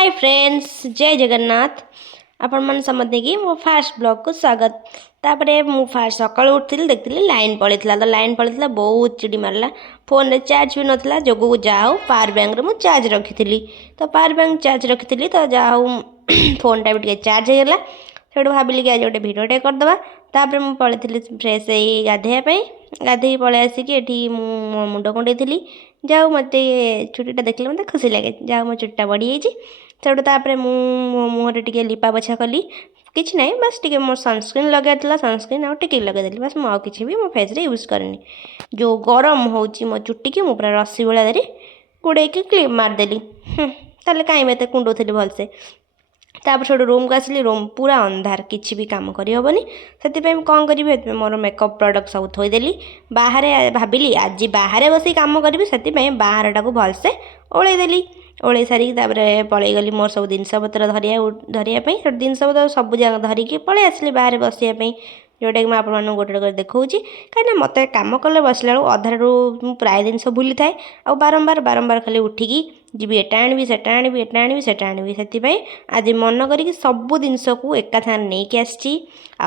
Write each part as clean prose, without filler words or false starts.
Hi friends जय जगन्नाथ आपण मन समझे कि मो फास्ट ब्लॉग को स्वागत तापरे मु फास्ट सकाळ उठिली देखली लाइन पळेतला तो लाइन पळेतला बहुत चिड़ी मारला फोन रे चार्ज भी नथला जोगु जाऊ पावर बैंक रे मु चार्ज रखिथिली तो पावर बैंक चार्ज रखिथिली तो जाऊ फोन टा भी टिके चार्ज हेला सेडो भाबिली कि आज गोटे वीडियो टे कर दबा तापरे मु पळेथिली फ्रेश हे गाधेया पई गाधेई पळे आसी कि एठी मु मुंड कुंडेइथिली जाऊ मते चुटीटा देखले मते खुशी लागे जाऊ मो चुट्टा बड़ी हेची सेडो तापरे मु मुहरे टिके लिपा पोछा कली किछ नहीं बस टिके मोर सनस्क्रीन लगाइला सनस्क्रीन आ टिके लगाइली बस मु आ किछ भी मो फेस रे यूज करनी जो गरम होची मो चुट्टी की मु पूरा रस्सी भला धरी कुड़े के क्लिप मार देली ताले काई मते कुंडोथली भलसे तापर से रूम को आसली रूम पूरा अंधार किसी भी काम करहबनी से कौन करी मोर मेकअप प्रोडक्ट सब थोदेली बाहर भाविली आज बाहर बस कम करी से बाहर टाक भलसे ओलैदेली ओलै सारी पलि गली मोर सब जिनपतर धरियापी जिनस पतर सब जगह धरिकी पलि आसली बाहर बसापी जोटा कि मैं आपको गोटे गोटे देखा कहीं मत कम कले बसला अधारू प्राय जिन भूली थाए आ बारंबार बारंबार खाली उठिकी जी एटा आनी सेटा आनी एटा आनी सेटा आनी से आज मन करी सब जिनस को एका सागर नहीं आसी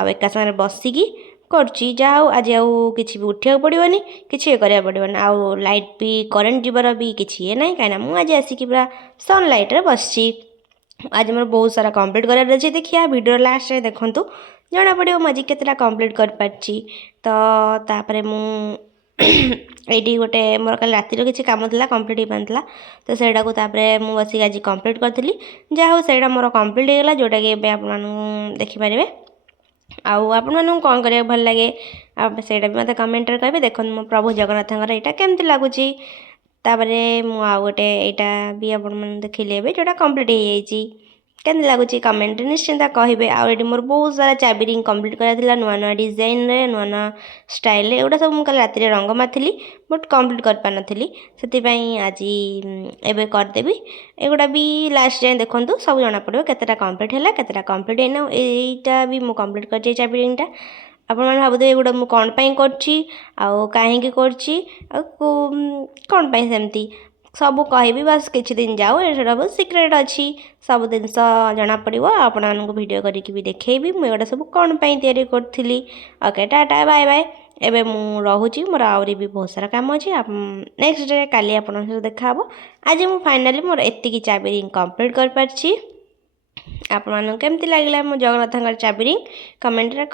एका सागर बसिकी करची जाओ आज आउ कि उठा पड़ोनी कि करा पड़ोनी आउ लाइट भी करेन्ट जीवार भी किसी ये ना कहीं मुझे आज आसिक पूरा सनलाइट रे बस आज मोर बहुत सारा कंप्लीट करार अच्छे देखिए वीडियो लास्ट रे देखूँ जना पड़ो मुझे केतटा कंप्लीट कर पारची तो तापरे मु एटी गोटे मोर कल रातिर किसी कम था कंप्लीट हो पारा तो सहीटा को मुझे बस आज कंप्लीट करी जहाँ सहीटा मोर कंप्लीट होगा जोटा कि आप देखिपारे आउ आपण कौन करा भल लगे आपटा भी मतलब कमेंट कहे देखो मो प्रभु जगन्नाथ यहाँ केमती लगुच मुझे गोटे यहाँ भी आप देखिले जोटा कंप्लीट हो जाए केमती लगुच कमेंट निश्चिंत कहे आउट मोर बहुत सारा चाबी रिंग कंप्लीट कराला नुआ नुआ डिजाइन रे नुआ नुआ स्टाइल एगुड़ा सब मुझे रात रंग मारी बट कंप्लीट कर पार नी से आज एवं करदेवी एगुड़ा भी लास्ट जाए देखूँ सब जना पड़ो केतटा कंप्लीट है केतटा कंप्लीट है यहाँ भी मुझे कंप्लीट कर चाबी रिंगटा आपण मैंने भावुए एगुड़ा मुझे कौन कहीं कौन सेमती सब कहि बस किसी दिन जाओ ये बहुत सिक्रेट अच्छी सब जिन जना पड़ो आपण भिडियो करके भी देखी मुझे सब कौन तैयारी करी ओके टाटा बाय बाय एबे मु रहूची मोर आउरी भी बहुत सारा काम अच्छे नेक्स्ट डे काली आपन सहित देखा आज मु फाइनाली मोर एतिकी चाबी रिंग कंप्लीट कर पारछि आपन केमती लागला मो जगन्नाथ चाबी रिंग कमेंट रे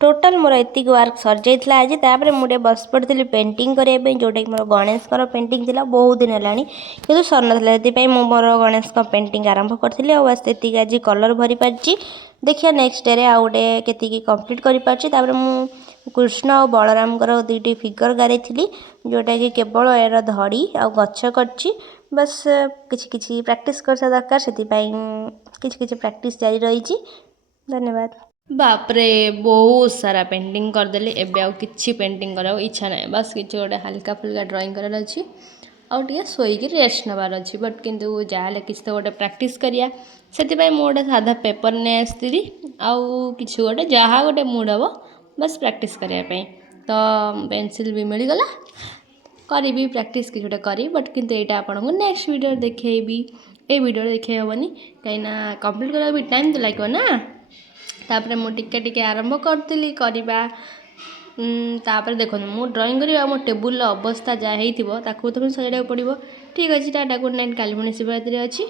टोटाल मोर एतिक वर्क सर जाइए आज तापर मुझे बस पड़ी पेंटिंग करने जोटा कि मोर गणेश पेंटिंग थी बहुत दिन है कि सर ना मोर गणेश पेंटिंग आरंभ करी बस ये आज कलर भरी पार्टी देखिए नेक्स्ट डे आउ गोटे के कंप्लीट कर कृष्ण और बलराम दुईटी फिगर गारे जोटा कि केवल यार धड़ी आ गछ कर बस किसी प्रैक्टिस कर दरकार से किसी प्रैक्टिस जारी रही धन्यवाद बापरे बहुत सारा पेंटिंग करदेली एबे आउ किछि पेंटिंग करा इच्छा ना बस किसी गोटे हल्का फुल्का ड्राइंग करार अच्छी आउ टे शोक रेस्ट नबार अच्छी बट किंतु जहाँ किसी तो गोटे प्रैक्टिस करिया से गोटे साधा पेपर नहीं आसती आउ कि गोटे जहाँ गोटे मूड हम बस प्रैक्टिस करने तो पेनसिल भी मिलगला करी प्रैक्टिस किसी गोटे करी बट किंतु यहाँ आपको नेक्स्ट वीडियो देखी ये वीडियो देखे हेनी कहीं कंप्लीट करा भी टाइम तो लगे ना तापर मु टिके आरंभ करी तापर देखो मु ड्राइंग करी मो टेबुल अवस्था जहाँ हो तो सजाड़ा पड़ो ठीक अच्छे टाटा गुड नाइट काली शिवरात्रि अच्छी।